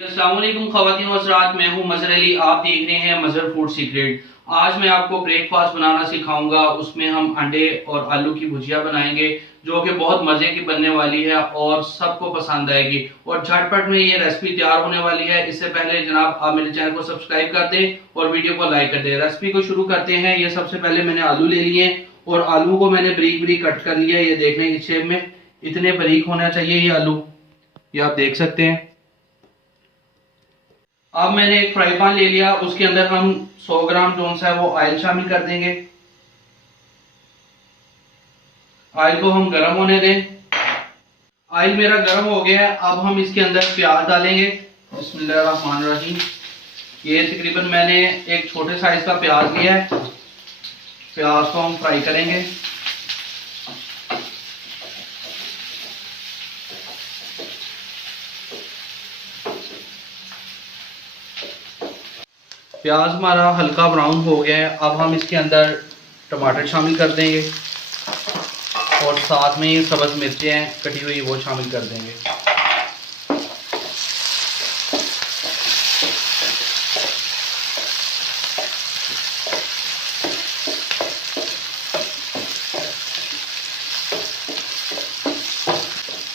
अस्सलाम वालेकुम ख़वातीन व हज़रात, मैं हूं मज़हर अली। आप देख रहे हैं मज़हर फूड सीक्रेट। आज मैं आपको ब्रेकफास्ट बनाना सिखाऊंगा। उसमें हम अंडे और आलू की भुजिया बनाएंगे जो कि बहुत मज़े की बनने वाली है और सबको पसंद आएगी और झटपट में ये रेसिपी तैयार होने वाली है। इससे पहले जनाब आप मेरे चैनल को सब्सक्राइब कर दें और वीडियो को लाइक कर दें। रेसिपी को शुरू करते हैं। ये सबसे पहले मैंने आलू ले लिए और आलू को मैंने बारीक बारीक कट कर लिया। ये देखने इस शेप में इतने बारीक होना चाहिए ये आलू, ये आप देख सकते हैं। अब मैंने एक फ्राई पैन ले लिया, उसके अंदर हम 100 ग्राम जोन सा है वो ऑयल शामिल कर देंगे। ऑयल को हम गर्म होने दें। ऑयल मेरा गर्म हो गया है। अब हम इसके अंदर प्याज डालेंगे। बिस्मिल्लाहिर्रहमानिर्रहीम। ये तकरीबन मैंने एक छोटे साइज का प्याज लिया है। प्याज को हम फ्राई करेंगे। प्याज हमारा हल्का ब्राउन हो गया है। अब हम इसके अंदर टमाटर शामिल कर देंगे और साथ में ये सब्ज़ मिर्चें हैं कटी हुई वो शामिल कर देंगे।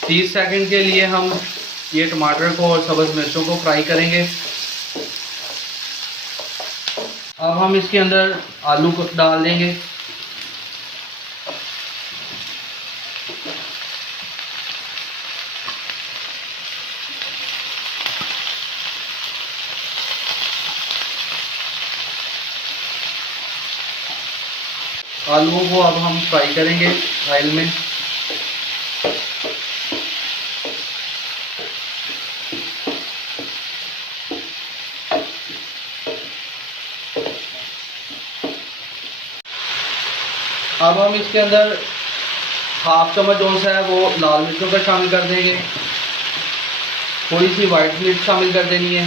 30 सेकंड के लिए हम ये टमाटर को और सब्ज़ मिर्चों को फ्राई करेंगे। अब हम इसके अंदर आलू को डाल देंगे। आलूओं को अब हम फ्राई करेंगे ऑयल में। अब हम इसके अंदर हाफ चम्मच जो सा है वो लाल मिर्चों का शामिल कर देंगे। थोड़ी सी वाइट मिर्च शामिल कर देनी है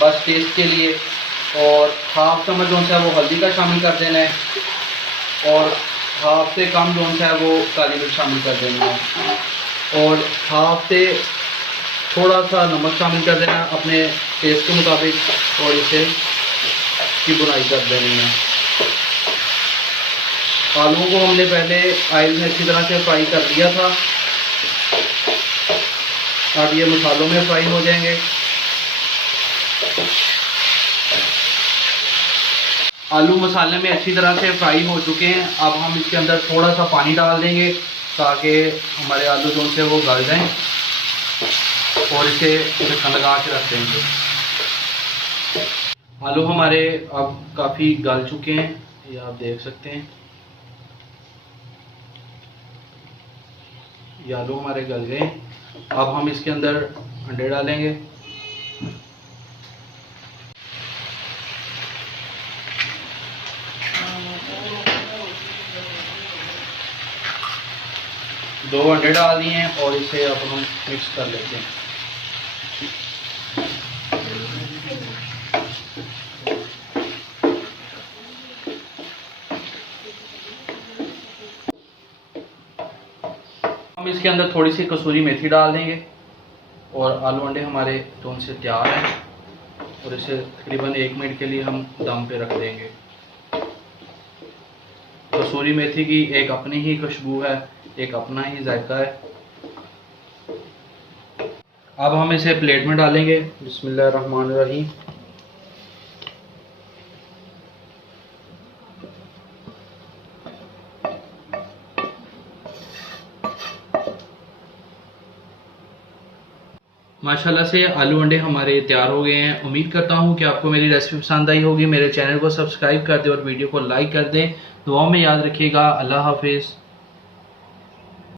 बस टेस्ट के लिए। और हाफ चम्मच जो सा है वो हल्दी का शामिल कर देना है और हाफ से कम जो सा है वो काली मिर्च शामिल कर देनी है और हाफ से थोड़ा सा नमक शामिल कर देना है अपने टेस्ट के मुताबिक और इसे की बुनाई कर देनी है। आलूओं को हमने पहले ऑयल में अच्छी तरह से फ्राई कर लिया था। अब ये मसालों में फ्राई हो जाएंगे। आलू मसाले में अच्छी तरह से फ्राई हो चुके हैं। अब हम इसके अंदर थोड़ा सा पानी डाल देंगे ताकि हमारे आलू जो से वो गल जाएं और इसे ढक्कन लगा के रख देंगे। आलू हमारे अब काफ़ी गल चुके हैं, ये आप देख सकते हैं। ये आलू हमारे गल गए। अब हम इसके अंदर अंडे डालेंगे। दो अंडे डाल दिए हैं और इसे अब हम मिक्स कर लेते हैं। हम इसके अंदर थोड़ी सी कसूरी मेथी डाल देंगे और आलू अंडे हमारे जोन से तैयार हैं और इसे तकरीबन 1 मिनट के लिए हम दम पे रख देंगे। कसूरी मेथी की एक अपनी ही खुशबू है, एक अपना ही जायका है। अब हम इसे प्लेट में डालेंगे। बिस्मिल्लाहिर्रहमानिर्रहीम। माशाल्लाह से आलू अंडे हमारे तैयार हो गए हैं। उम्मीद करता हूँ कि आपको मेरी रेसिपी पसंद आई होगी। मेरे चैनल को सब्सक्राइब कर दें और वीडियो को लाइक कर दें। दुआ में याद रखिएगा। अल्लाह हाफिज़।